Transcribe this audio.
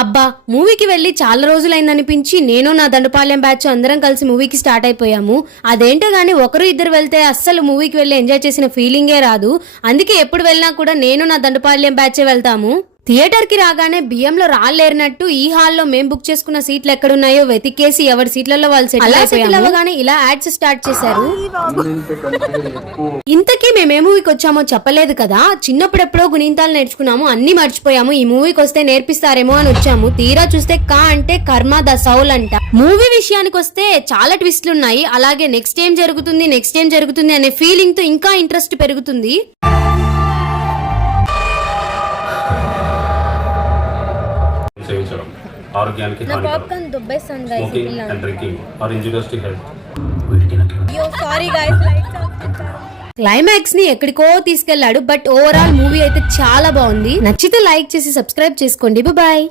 అబ్బా మూవీకి వెళ్లి చాలా రోజులైందనిపించి నేను నా దండపాలెం బ్యాచ్ అందరం కలిసి మూవీకి స్టార్ట్ అయిపోయాము. అదేంటో గానీ ఒకరు ఇద్దరు వెళ్తే అస్సలు మూవీకి వెళ్లి ఎంజాయ్ చేసిన ఫీలింగే రాదు. అందుకే ఎప్పుడు వెళ్ళినా కూడా నేను నా దండపాలెం బ్యాచే వెళ్తాము. థియేటర్ కి రాగానే బియ్యంలో రాళ్ళేరినట్టు ఈ హాల్లో మేం బుక్ చేసుకున్న సీట్లు ఎక్కడున్నాయో వెతికేసి ఎవరి సీట్లలో వాళ్ళు సెటిల్ అవ్వగానే ఇలా యాడ్స్ స్టార్ట్ చేశారు. ఇంతకీ మేమే మూవీకి వచ్చామో చెప్పలేదు కదా. చిన్నప్పుడెప్పుడో గుణింతాలు నేర్చుకున్నాము, అన్ని మర్చిపోయాము. ఈ మూవీకి వస్తే నేర్పిస్తారేమో అని వచ్చాము. తీరా చూస్తే కా అంటే కర్మ ద సౌల్ అంట. మూవీ విషయానికి వస్తే చాలా ట్విస్ట్లు ఉన్నాయి. అలాగే నెక్స్ట్ ఏం జరుగుతుంది అనే ఫీలింగ్ తో ఇంకా ఇంట్రెస్ట్ పెరుగుతుంది. ఆరోగ్యానికి క్లైమాక్స్ ని ఎక్కడికో తీసుకెళ్లాడు. బట్ ఓవరాల్ మూవీ అయితే చాలా బాగుంది. నచ్చితే లైక్ చేసి సబ్స్క్రైబ్ చేసుకోండి. బాయ్.